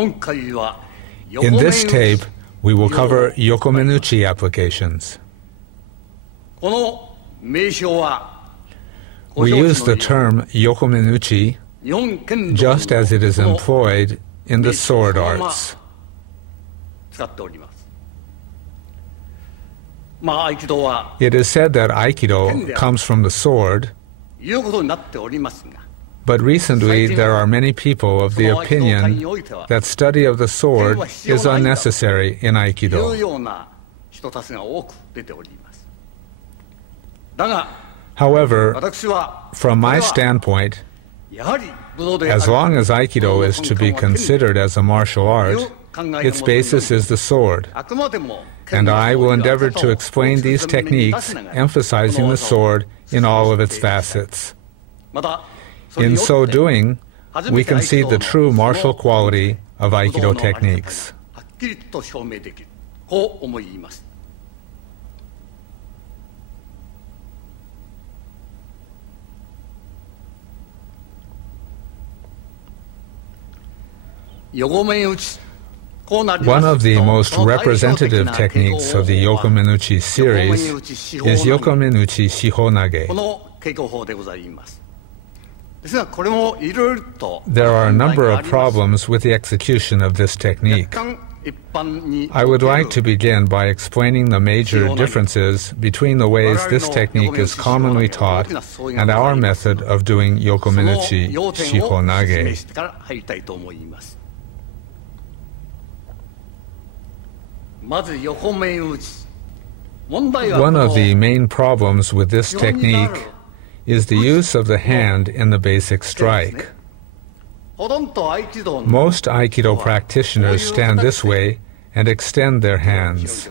In this tape, we will cover yokomenuchi applications. We use the term yokomenuchi just as it is employed in the sword arts. It is said that Aikido comes from the sword, but recently there are many people of the opinion that study of the sword is unnecessary in Aikido. However, from my standpoint, as long as Aikido is to be considered as a martial art, its basis is the sword, and I will endeavor to explain these techniques emphasizing the sword in all of its facets. In so doing, we can see the true martial quality of Aikido techniques. One of the most representative techniques of the yokomenuchi series is yokomenuchi shihonage. There are a number of problems with the execution of this technique. I would like to begin by explaining the major differences between the ways this technique is commonly taught and our method of doing yokomenuchi shihonage. One of the main problems with this technique is the use of the hand in the basic strike. Most Aikido practitioners stand this way and extend their hands.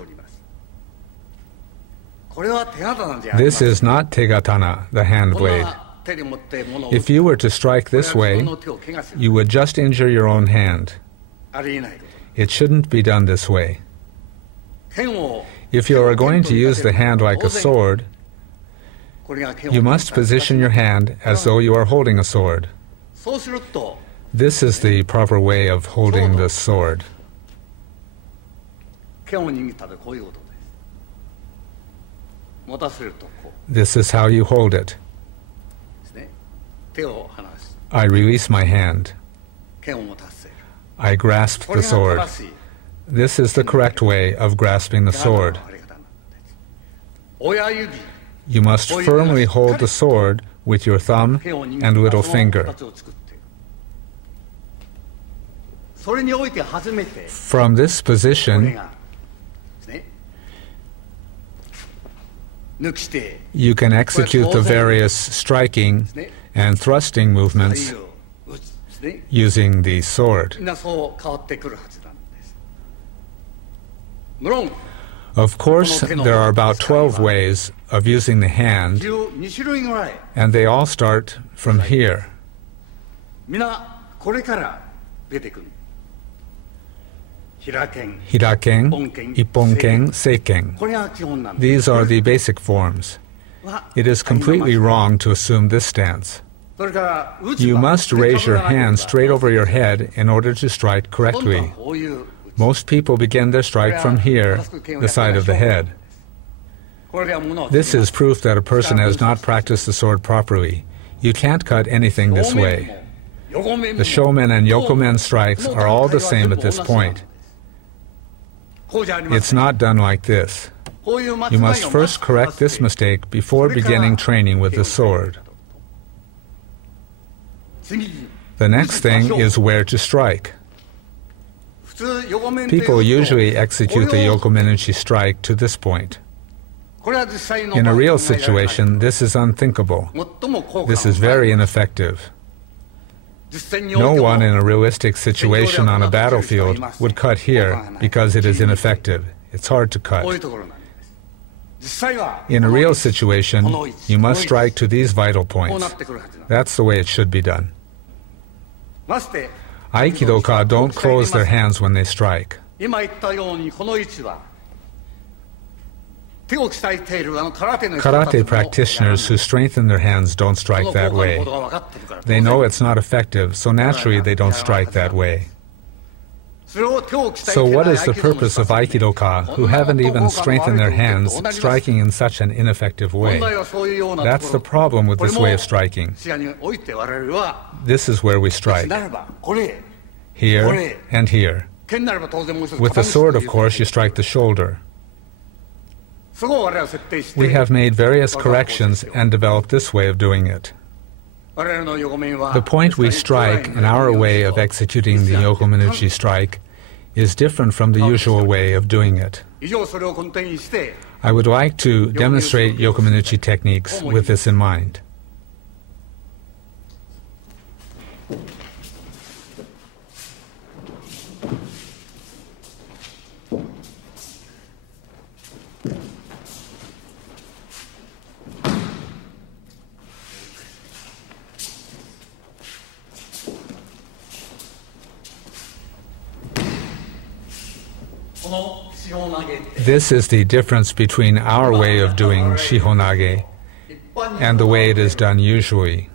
This is not tegatana, the hand blade. If you were to strike this way, you would just injure your own hand. It shouldn't be done this way. If you are going to use the hand like a sword, you must position your hand as though you are holding a sword. This is the proper way of holding the sword. This is how you hold it. I release my hand. I grasp the sword. This is the correct way of grasping the sword. You must firmly hold the sword with your thumb and little finger. From this position, you can execute the various striking and thrusting movements using the sword. Of course, there are about 12 ways of using the hand, and they all start from here. Hiraken, Ipponken, Seiken. These are the basic forms. It is completely wrong to assume this stance. You must raise your hand straight over your head in order to strike correctly. Most people begin their strike from here, the side of the head. This is proof that a person has not practiced the sword properly. You can't cut anything this way. The shomen and yokomen strikes are all the same at this point. It's not done like this. You must first correct this mistake before beginning training with the sword. The next thing is where to strike. People usually execute the yokomenuchi strike to this point. In a real situation, this is unthinkable. This is very ineffective. No one in a realistic situation on a battlefield would cut here because it is ineffective. It's hard to cut. In a real situation, you must strike to these vital points. That's the way it should be done. Aikidoka don't close their hands when they strike. Karate practitioners who strengthen their hands don't strike that way. They know it's not effective, so naturally they don't strike that way. So what is the purpose of Aikido-ka, who haven't even strengthened their hands, striking in such an ineffective way? That's the problem with this way of striking. This is where we strike. Here and here. With the sword, of course, you strike the shoulder. We have made various corrections and developed this way of doing it. The point we strike in our way of executing the Yokomenuchi strike is different from the usual way of doing it. I would like to demonstrate Yokomenuchi techniques with this in mind. This is the difference between our way of doing Shihonage and the way it is done usually.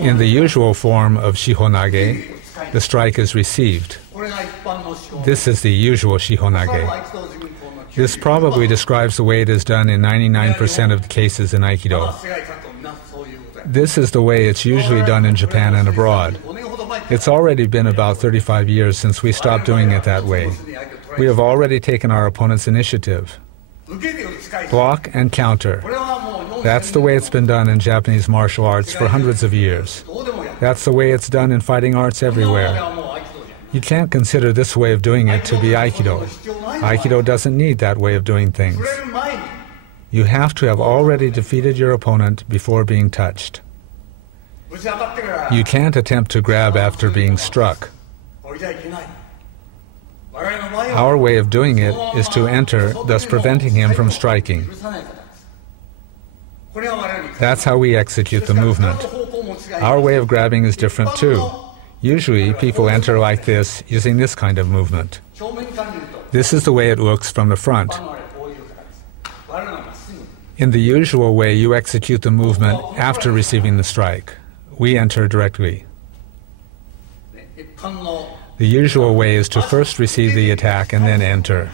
In the usual form of Shihonage, the strike is received. This is the usual Shihonage. This probably describes the way it is done in 99% of the cases in Aikido. This is the way it's usually done in Japan and abroad. It's already been about 35 years since we stopped doing it that way. We have already taken our opponent's initiative. Block and counter. That's the way it's been done in Japanese martial arts for hundreds of years. That's the way it's done in fighting arts everywhere. You can't consider this way of doing it to be Aikido. Aikido doesn't need that way of doing things. You have to have already defeated your opponent before being touched. You can't attempt to grab after being struck. Our way of doing it is to enter, thus preventing him from striking. That's how we execute the movement. Our way of grabbing is different too. Usually people enter like this, using this kind of movement. This is the way it looks from the front. In the usual way, you execute the movement after receiving the strike. We enter directly. The usual way is to first receive the attack and then enter.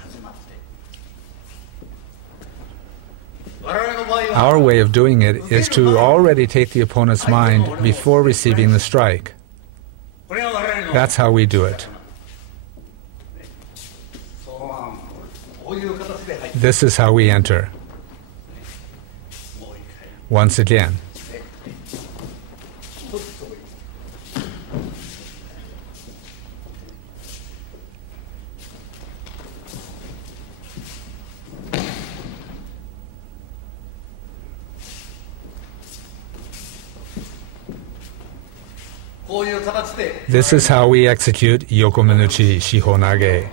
Our way of doing it is to already take the opponent's mind before receiving the strike. That's how we do it. This is how we enter. Once again. This is how we execute Yokomenuchi Shihonage.